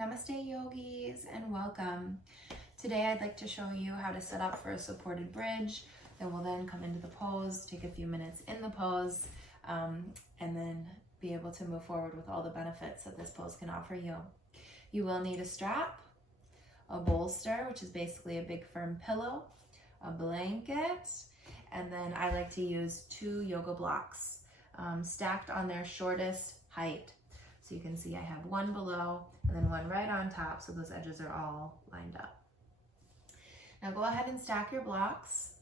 Namaste yogis and welcome. Today I'd like to show you how to set up for a supported bridge that will then come into the pose, take a few minutes in the pose, and then be able to move forward with all the benefits that this pose can offer you. You will need a strap, a bolster, which is basically a big firm pillow, a blanket, and then I like to use 2 yoga blocks stacked on their shortest height. So you can see I have one below and then one right on top, so those edges are all lined up. Now go ahead and stack your blocks,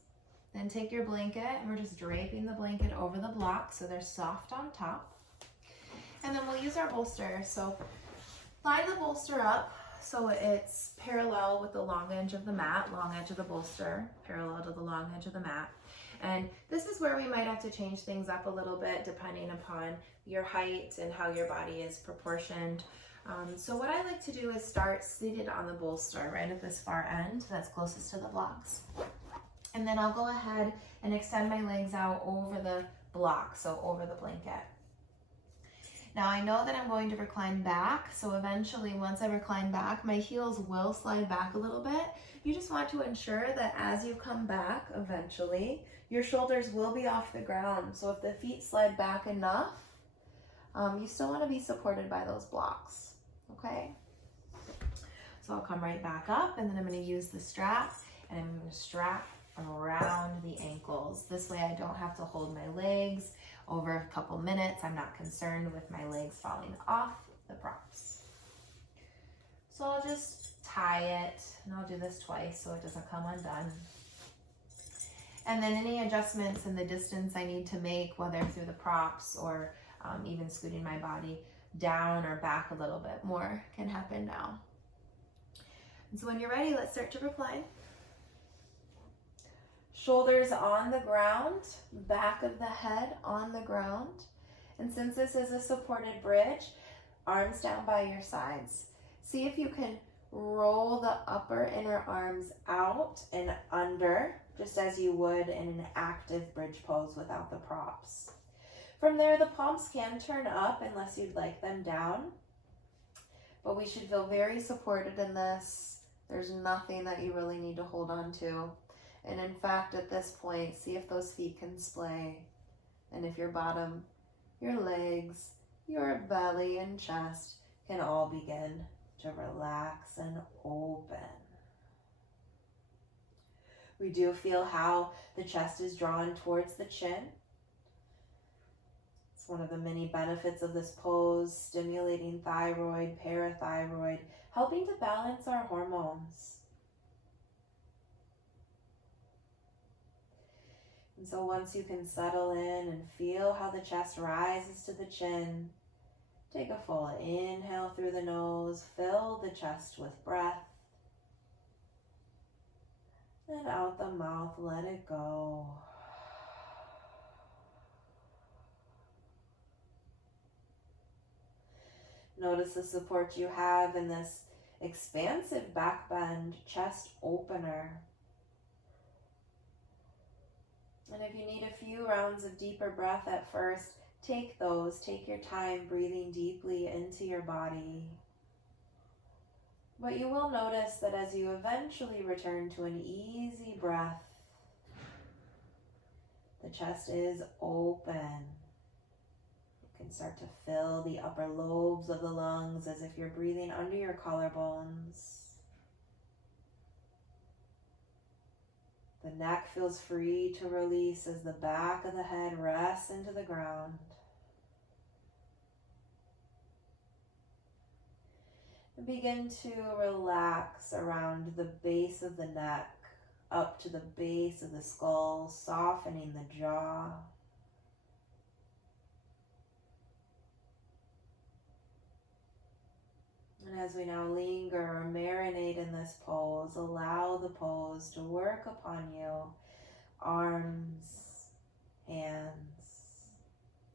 then take your blanket, and we're just draping the blanket over the blocks so they're soft on top. And then we'll use our bolster. So line the bolster up so it's parallel with the long edge of the mat, long edge of the bolster, parallel to the long edge of the mat. And this is where we might have to change things up a little bit depending upon your height and how your body is proportioned. So what I like to do is start seated on the bolster right at this far end that's closest to the blocks. And then I'll go ahead and extend my legs out over the block, so over the blanket. Now I know that I'm going to recline back, so eventually once I recline back, my heels will slide back a little bit. You just want to ensure that as you come back eventually, your shoulders will be off the ground. So if the feet slide back enough, you still want to be supported by those blocks, okay? So I'll come right back up, and then I'm going to use the strap, and I'm going to strap around the ankles. This way I don't have to hold my legs over a couple minutes. I'm not concerned with my legs falling off the props. So I'll just tie it, and I'll do this twice so it doesn't come undone. And then any adjustments in the distance I need to make, whether through the props or even scooting my body down or back a little bit more, can happen now. And so when you're ready, let's start to recline. Shoulders on the ground, back of the head on the ground. And since this is a supported bridge, arms down by your sides. See if you can roll the upper inner arms out and under, just as you would in an active bridge pose without the props. From there, the palms can turn up unless you'd like them down, but we should feel very supported in this. There's nothing that you really need to hold on to. And in fact, at this point, see if those feet can splay. And if your bottom, your legs, your belly and chest can all begin to relax and open. We do feel how the chest is drawn towards the chin. It's one of the many benefits of this pose, stimulating thyroid, parathyroid, helping to balance our hormones. And so once you can settle in and feel how the chest rises to the chin, take a full inhale through the nose, fill the chest with breath, and out the mouth, let it go. Notice the support you have in this expansive back bend, chest opener. And if you need a few rounds of deeper breath at first, take those. Take your time breathing deeply into your body. But you will notice that as you eventually return to an easy breath, the chest is open. You can start to fill the upper lobes of the lungs as if you're breathing under your collarbones. The neck feels free to release as the back of the head rests into the ground. And begin to relax around the base of the neck, up to the base of the skull, softening the jaw. And as we now linger or marinate in this pose, allow the pose to work upon you. Arms, hands,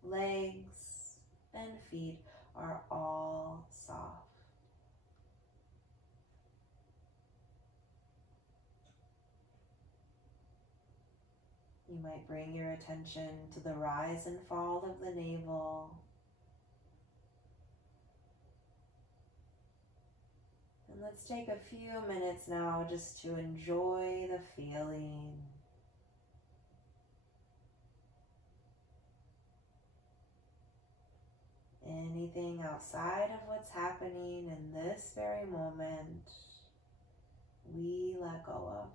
legs, and feet are all soft. You might bring your attention to the rise and fall of the navel. Let's take a few minutes now just to enjoy the feeling. Anything outside of what's happening in this very moment, we let go of.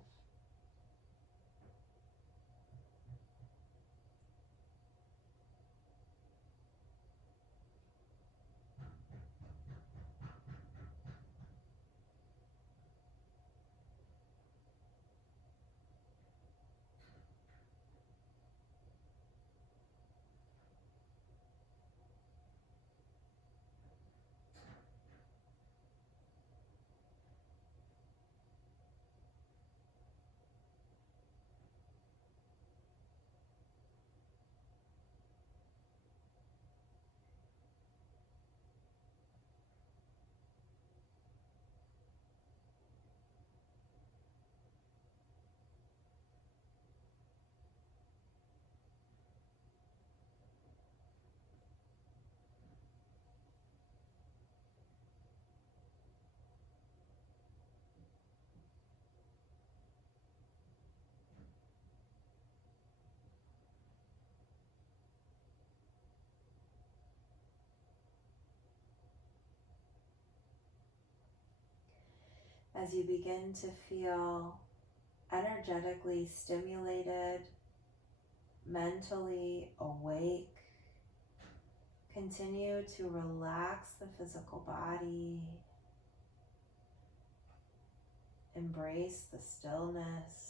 As you begin to feel energetically stimulated, mentally awake, continue to relax the physical body, embrace the stillness.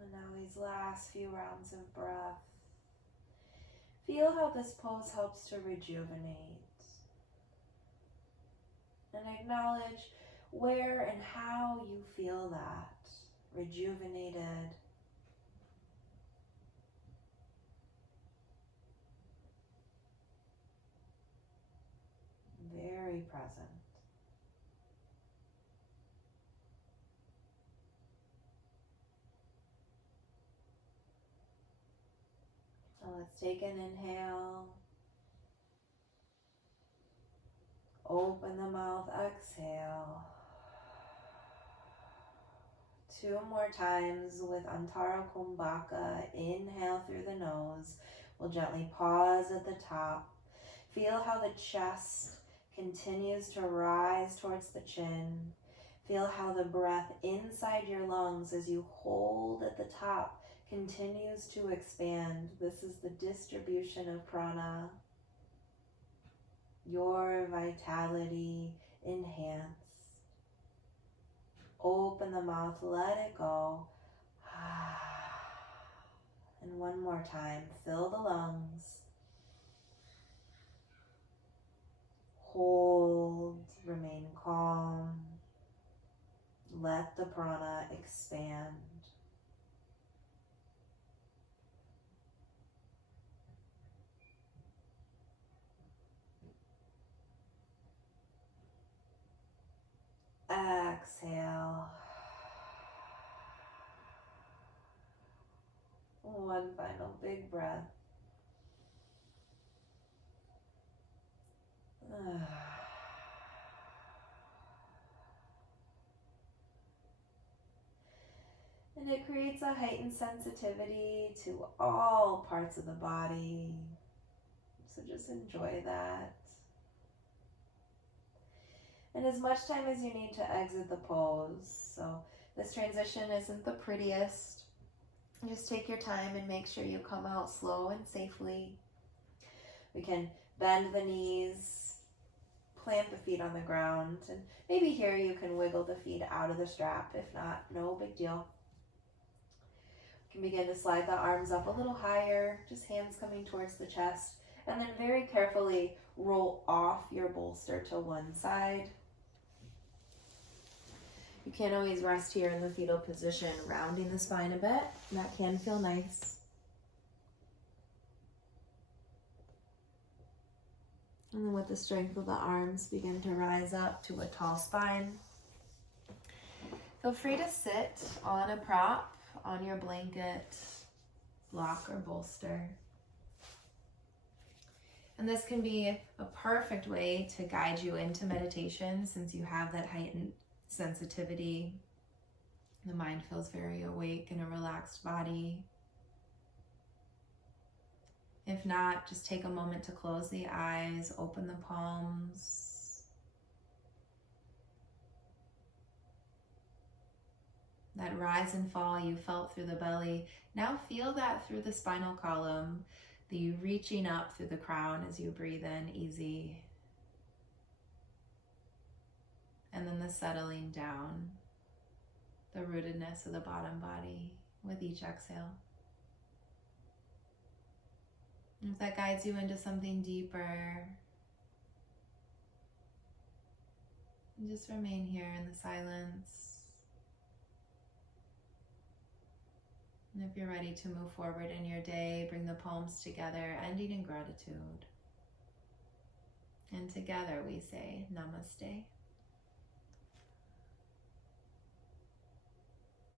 And now these last few rounds of breath. Feel how this pose helps to rejuvenate. And acknowledge where and how you feel that. Rejuvenated. Very present. So let's take an inhale. Open the mouth, exhale. 2 more times with Antara Kumbhaka. Inhale through the nose. We'll gently pause at the top. Feel how the chest continues to rise towards the chin. Feel how the breath inside your lungs as you hold at the top continues to expand. This is the distribution of prana. Your vitality enhanced. Open the mouth, let it go. And one more time, fill the lungs. Hold, remain calm. Let the prana expand. Exhale. One final big breath. And it creates a heightened sensitivity to all parts of the body. So just enjoy that. And as much time as you need to exit the pose. So this transition isn't the prettiest. Just take your time and make sure you come out slow and safely. We can bend the knees, plant the feet on the ground, and maybe here you can wiggle the feet out of the strap. If not, no big deal. You can begin to slide the arms up a little higher, just hands coming towards the chest, and then very carefully roll off your bolster to one side. You can't always rest here in the fetal position, rounding the spine a bit. That can feel nice. And then with the strength of the arms, begin to rise up to a tall spine. Feel free to sit on a prop, on your blanket, block, or bolster. And this can be a perfect way to guide you into meditation since you have that heightened sensitivity. The mind feels very awake in a relaxed body. If not, just take a moment to close the eyes, open the palms. That rise and fall you felt through the belly, now feel that through the spinal column, the reaching up through the crown as you breathe in, easy. And then the settling down, the rootedness of the bottom body with each exhale. If that guides you into something deeper, just remain here in the silence. And if you're ready to move forward in your day, bring the palms together, ending in gratitude. And together we say namaste.